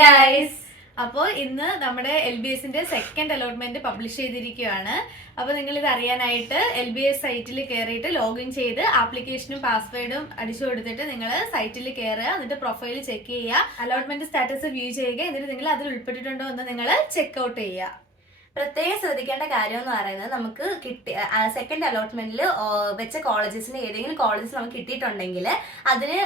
Guys അപ്പോൾ ഇന്ന് നമ്മുടെ എൽ ബി എസിന്റെ സെക്കൻഡ് അലോട്ട്മെന്റ് പബ്ലിഷ് ചെയ്തിരിക്കുകയാണ്. അപ്പോൾ നിങ്ങൾ ഇത് അറിയാനായിട്ട് എൽ ബി എസ് സൈറ്റിൽ കയറിയിട്ട് ലോഗിൻ ചെയ്ത് ആപ്ലിക്കേഷനും പാസ്വേഡും അടിച്ചു കൊടുത്തിട്ട് നിങ്ങൾ സൈറ്റിൽ കയറുക എന്നിട്ട് പ്രൊഫൈൽ ചെക്ക് ചെയ്യുക. അലോട്ട്മെന്റ് സ്റ്റാറ്റസ് വ്യൂ ചെയ്യുക എന്നിട്ട് നിങ്ങൾ അതിൽ ഉൾപ്പെട്ടിട്ടുണ്ടോ എന്ന് നിങ്ങൾ ചെക്ക് ഔട്ട് ചെയ്യുക. പ്രത്യേകം ശ്രദ്ധിക്കേണ്ട കാര്യം എന്ന് പറയുന്നത് നമുക്ക് കിട്ടി സെക്കൻഡ് അലോട്ട്മെന്റിൽ വെച്ച കോളേജസിന് ഏതെങ്കിലും കോളേജസ് നമുക്ക് കിട്ടിയിട്ടുണ്ടെങ്കിൽ അതിന്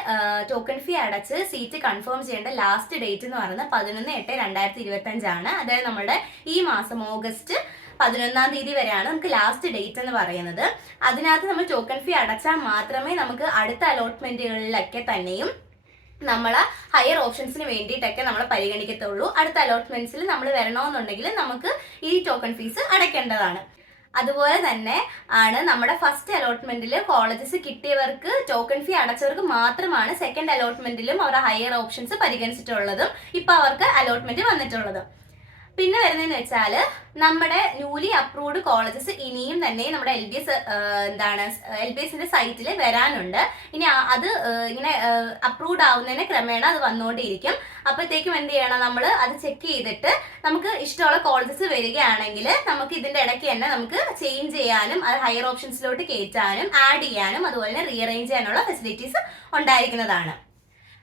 ടോക്കൺ ഫീ അടച്ച് സീറ്റ് കൺഫേം ചെയ്യേണ്ട ലാസ്റ്റ് ഡേറ്റ് എന്ന് പറയുന്നത് പതിനൊന്ന് എട്ട് രണ്ടായിരത്തി ഇരുപത്തി അഞ്ചാണ് അതായത് നമ്മുടെ ഈ മാസം ഓഗസ്റ്റ് പതിനൊന്നാം തീയതി വരെയാണ് നമുക്ക് ലാസ്റ്റ് ഡേറ്റ് എന്ന് പറയുന്നത്. അതിനകത്ത് നമ്മൾ ടോക്കൺ ഫീ അടച്ചാൽ മാത്രമേ നമുക്ക് അടുത്ത അലോട്ട്മെന്റുകളിലൊക്കെ തന്നെയും നമ്മൾ ഹയർ ഓപ്ഷൻസിന് വേണ്ടിയിട്ടൊക്കെ നമ്മൾ പരിഗണിക്കത്തുള്ളൂ. അടുത്ത അലോട്ട്മെന്റ്സിൽ നമ്മൾ വരണമെന്നുണ്ടെങ്കിൽ നമുക്ക് ഈ ടോക്കൺ ഫീസ് അടയ്ക്കേണ്ടതാണ്. അതുപോലെ തന്നെ ആണ് നമ്മുടെ ഫസ്റ്റ് അലോട്ട്മെന്റിൽ കോളേജസ് കിട്ടിയവർക്ക് ടോക്കൺ ഫീ അടച്ചവർക്ക് മാത്രമാണ് സെക്കൻഡ് അലോട്ട്മെന്റിലും അവരുടെ ഹയർ ഓപ്ഷൻസ് പരിഗണിച്ചിട്ടുള്ളതും ഇപ്പൊ അവർക്ക് അലോട്ട്മെന്റ് വന്നിട്ടുള്ളതും. പിന്നെ വരുന്നതെന്ന് വെച്ചാൽ നമ്മുടെ ന്യൂലി അപ്രൂവ്ഡ് കോളേജസ് ഇനിയും തന്നെ നമ്മുടെ എൽ ബി എസ് എന്താണ് എൽ ബി എസിന്റെ സൈറ്റിൽ വരാനുണ്ട്. ഇനി അത് ഇങ്ങനെ അപ്രൂവ്ഡ് ആവുന്നതിന് ക്രമേണ അത് വന്നുകൊണ്ടിരിക്കും അപ്പോഴത്തേക്കും എന്ത് ചെയ്യണം നമ്മൾ അത് ചെക്ക് ചെയ്തിട്ട് നമുക്ക് ഇഷ്ടമുള്ള കോളേജസ് വരികയാണെങ്കിൽ നമുക്ക് ഇതിന്റെ ഇടയ്ക്ക് തന്നെ നമുക്ക് ചേഞ്ച് ചെയ്യാനും അത് ഹയർ ഓപ്ഷൻസിലോട്ട് കയറ്റാനും ആഡ് ചെയ്യാനും അതുപോലെ തന്നെ റീഅറേഞ്ച് ചെയ്യാനുള്ള ഫെസിലിറ്റീസ് ഉണ്ടായിരിക്കുന്നതാണ്.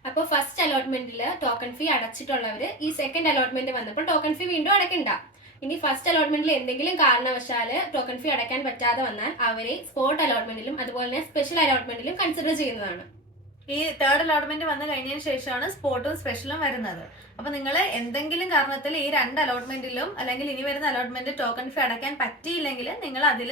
അപ്പോൾ ഫസ്റ്റ് അലോട്ട്മെന്റിൽ ടോക്കൺ ഫീ അടച്ചിട്ടുള്ളവർ ഈ സെക്കൻഡ് അലോട്ട്മെന്റ് വന്നപ്പോൾ ടോക്കൺ ഫീ വീണ്ടും അടയ്ക്കണ്ട ഇനി ഫസ്റ്റ് അലോട്ട്മെന്റിൽ എന്തെങ്കിലും കാരണവശാൽ ടോക്കൺ ഫീ അടക്കാൻ പറ്റാതെ വന്നാൽ അവരെ സ്പോട്ട് അലോട്ട്മെന്റിലും അതുപോലെ തന്നെ സ്പെഷ്യൽ അലോട്ട്മെന്റിലും കൺസിഡർ ചെയ്യുന്നതാണ്. ഈ തേർഡ് അലോട്ട്മെന്റ് വന്നു കഴിഞ്ഞതിന് ശേഷമാണ് സ്പോട്ടും സ്പെഷ്യലും വരുന്നത്. അപ്പൊ നിങ്ങൾ എന്തെങ്കിലും കാരണത്തിൽ ഈ രണ്ട് അലോട്ട്മെന്റിലും അല്ലെങ്കിൽ ഇനി വരുന്ന അലോട്ട്മെന്റ് ടോക്കൺ ഫീ അടയ്ക്കാൻ പറ്റിയില്ലെങ്കിൽ നിങ്ങൾ അതിൽ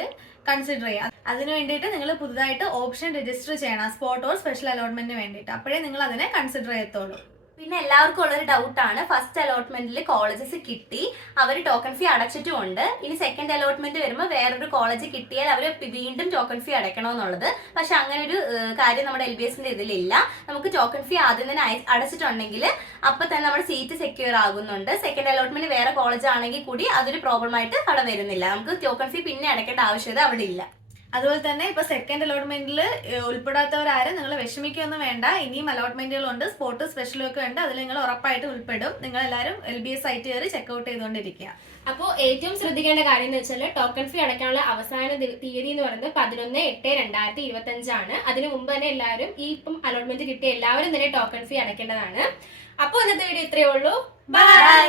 കൺസിഡർ ചെയ്യുക. അതിന് വേണ്ടിയിട്ട് നിങ്ങൾ പുതുതായിട്ട് ഓപ്ഷൻ രജിസ്റ്റർ ചെയ്യണം സ്പോട്ട് സ്പെഷ്യൽ അലോട്ട്മെന്റിന് വേണ്ടിയിട്ട്. അപ്പോഴേ നിങ്ങൾ അതിനെ കൺസിഡർ ചെയ്യത്തുള്ളൂ. പിന്നെ എല്ലാവർക്കും ഉള്ളൊരു ഡൗട്ടാണ് ഫസ്റ്റ് അലോട്ട്മെന്റിൽ കോളേജസ് കിട്ടി. അവർ ടോക്കൺ ഫീ അടച്ചിട്ടുമുണ്ട്. ഇനി സെക്കൻഡ് അലോട്ട്മെന്റ് വരുമ്പോൾ വേറൊരു കോളേജ് കിട്ടിയാൽ അവർ വീണ്ടും ടോക്കൺ ഫീ അടയ്ക്കണമെന്നുള്ളത്. പക്ഷെ അങ്ങനെ ഒരു കാര്യം നമ്മുടെ എൽ ബി എസിന്റെ ഇതിലില്ല. നമുക്ക് ടോക്കൺ ഫീ ആദ്യം തന്നെ അടച്ചിട്ടുണ്ടെങ്കിൽ അപ്പൊ തന്നെ നമ്മുടെ സീറ്റ് സെക്യൂർ ആകുന്നുണ്ട്. സെക്കൻഡ് അലോട്ട്മെന്റ് വേറെ കോളേജ് ആണെങ്കിൽ കൂടി അതൊരു പ്രോബ്ലം ആയിട്ട് അവിടെ വരുന്നില്ല. നമുക്ക് ടോക്കൺ ഫീ പിന്നെ അടയ്ക്കേണ്ട ആവശ്യത അവിടെ ഇല്ല. അതുപോലെ തന്നെ ഇപ്പൊ സെക്കൻഡ് അലോട്ട്മെന്റിൽ ഉൾപ്പെടാത്തവരാരും നിങ്ങൾ വിഷമിക്കൊന്നും വേണ്ട. ഇനിയും അലോട്ട്മെന്റുകളുണ്ട് സ്പോർട്ട് സ്പെഷ്യലും ഒക്കെ ഉണ്ട്. അതിൽ നിങ്ങൾ ഉറപ്പായിട്ട് ഉൾപ്പെടും. നിങ്ങൾ എല്ലാവരും എൽ ബി എസ് സൈറ്റ് കയറി ചെക്ക്ഔട്ട് ചെയ്തുകൊണ്ടിരിക്കുക. അപ്പോൾ ഏറ്റവും ശ്രദ്ധിക്കേണ്ട കാര്യം എന്ന് വെച്ചാൽ ടോക്കൺ ഫീ അടയ്ക്കാനുള്ള അവസാന തീയതി എന്ന് പറയുന്നത് പതിനൊന്ന് എട്ട് രണ്ടായിരത്തി ഇരുപത്തി അഞ്ചാണ് അതിന് മുമ്പ് തന്നെ എല്ലാവരും ഈ ഇപ്പം അലോട്ട്മെന്റ് കിട്ടിയ എല്ലാവരും തന്നെ ടോക്കൺ ഫീ അടയ്ക്കേണ്ടതാണ്. അപ്പോൾ ഇന്നത്തെ വീഡിയോ ഇത്രയേ ഉള്ളൂ. ബൈ